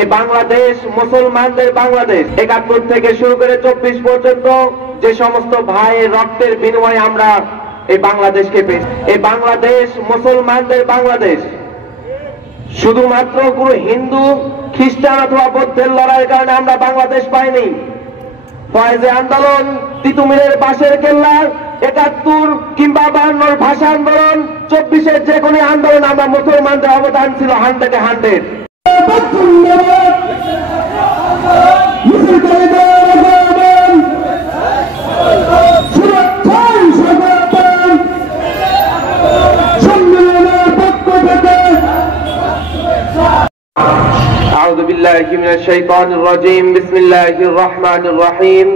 এই বাংলাদেশ মুসলমানদের বাংলাদেশ। ৭১ থেকে শুরু করে ২৪ পর্যন্ত যে সমস্ত ভাইয়ের রক্তের বিনিময়ে আমরা এই বাংলাদেশকে পেয়েছি। এই বাংলাদেশ মুসলমানদের বাংলাদেশ। শুধুমাত্র কোনো হিন্দু, খ্রিস্টান অথবা বৌদ্ধের লড়াইয়ের কারণে আমরা বাংলাদেশ পাইনি। ফয়েজে আন্দোলন, তিতুমিরের বাঁশের কেল্লা, ৭১ কিংবা ৫২ ভাষা আন্দোলন, ২৪-এর যে কোনো আন্দোলন আমরা মুসলমানদের অবদান ছিল 100-100। أعوذ بالله من الشيطان الرجيم بسم الله الرحمن الرحيم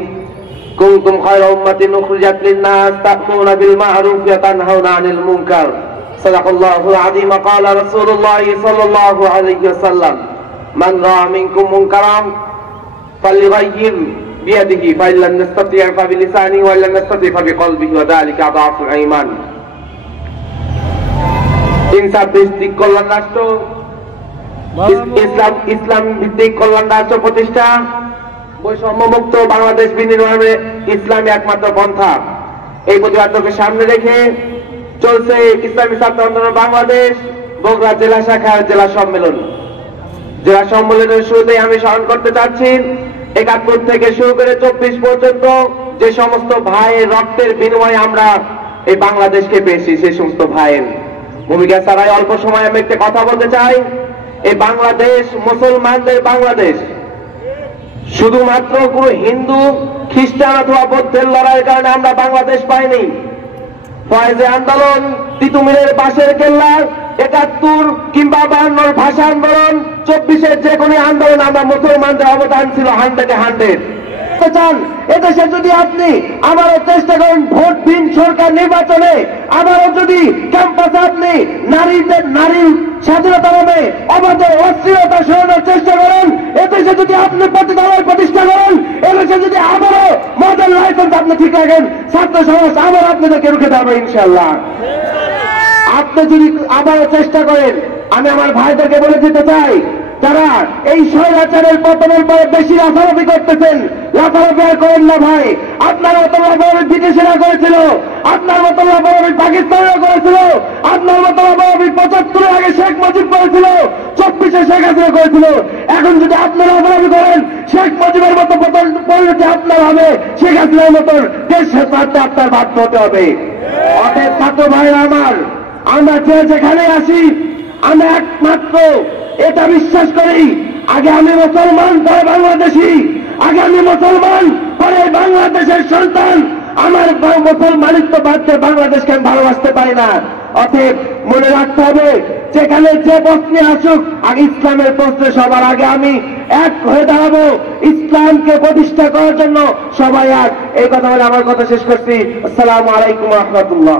كنتم خير أمة أخرجت للناس تأمرون بالمعروف وتنهون عن المنكر صدق الله العظيم قال رسول الله صلى الله عليه وسلم من رأى منكم منكرا فليغير بيده فإن لم يستطع فبلسانه وإن لم يستطع فبقلبه وذلك أضعف الإيمان। ইনসাফ ভিত্তিক কল্যাণ রাষ্ট্র, ইসলাম ভিত্তিক কল্যাণ রাষ্ট্র প্রতিষ্ঠা, বৈষম্যমুক্ত বাংলাদেশ বিনির্মাণে ইসলামী একমাত্র পন্থা, এই প্রতিবাদকে সামনে রেখে চলছে ইসলামী ছাত্র আন্দোলন বাংলাদেশ বগুড়া জেলা শাখার জেলা সম্মেলন। জেলা সম্মেলনের শুরুতেই আমি স্মরণ করতে চাচ্ছি ৭১ থেকে শুরু করে ২৪ পর্যন্ত যে সমস্ত ভাইয়ের রক্তের বিনিময়ে আমরা এই বাংলাদেশকে পেয়েছি, সেই সমস্ত ভাইয়ের ভূমিকা ছাড়াই অল্প সময় আমি একটা কথা বলতে চাই। এই বাংলাদেশ মুসলমানদের বাংলাদেশ। শুধুমাত্র কোনো হিন্দু, খ্রিস্টান অথবা বৌদ্ধের লড়াইয়ের কারণে আমরা বাংলাদেশ পাইনি। ফয়েজে আন্দোলন, তিতুমিরের বাঁশের কেল্লা, ৭১ কিংবা ৫২ ভাষা আন্দোলন, ২৪-এর যে কোনো আন্দোলন আমরা মুসলমানদের অবদান ছিল 100-100। চান এদেশে যদি আপনি আবারও চেষ্টা করেন ভোটবিহীন সরকার নির্বাচনে, আবারও যদি ক্যাম্পাসে আপনি নারীর স্বাধীনতা নামে অবাধ অস্থিরতা সরানোর চেষ্টা করেন, এদেশে যদি আপনি প্রতিদানের প্রতিষ্ঠা করেন, এদেশে যদি আবারও মদের লাইসেন্স আপনি ঠিক রাখেন, ছাত্র সমাজ আবার আপনাদেরকে রুখে দেবে ইনশাআল্লাহ। আপনি যদি আবারও চেষ্টা করেন, আমি আমার ভাইদেরকে বলে দিতে চাই, যারা এই স্বৈরাচারের পতনের পরে বেশি লাফালাফি করতেছেন, লাফালাফি আর করেন না ভাই। আপনার মতো লাফালাফি ব্রিটিশেরা করেছিল, আপনার মতো লাফালাফি পাকিস্তানেরা করেছিল, আপনার মতো লাফালাফি ৭৫ আগে শেখ মুজিব করেছিল, ২৪-এ শেখ হাসিনা করেছিল। এখন যদি আপনারা লাফালাফি করেন, শেখ মুজিবের মতো পরিণতি আপনার হবে, শেখ হাসিনার মতন দেশ ছাড়তে আপনার বাধ্য হতে হবে। অতএব ছাত্র ভাইরা আমার, আমরা যে যেখানে আসি, আমরা একমাত্র এটা বিশ্বাস করি, আগে আমি মুসলমান পরে বাংলাদেশি, আগে আমি মুসলমান পরে বাংলাদেশের সন্তান। আমার মুসলমানিত্ব বাদে বাংলাদেশকে আমি ভালোবাসতে পারি না। অতএব মনে রাখতে হবে, যেখানে যে প্রশ্নে আসুক, আগে ইসলামের প্রশ্নে সবার আগে আমি এক হয়ে দাঁড়াবো, ইসলামকে প্রতিষ্ঠা করার জন্য সবাই এক। এই কথা বলে আমার কথা শেষ করছি। আসসালামু আলাইকুম ওয়া রাহমাতুল্লাহ।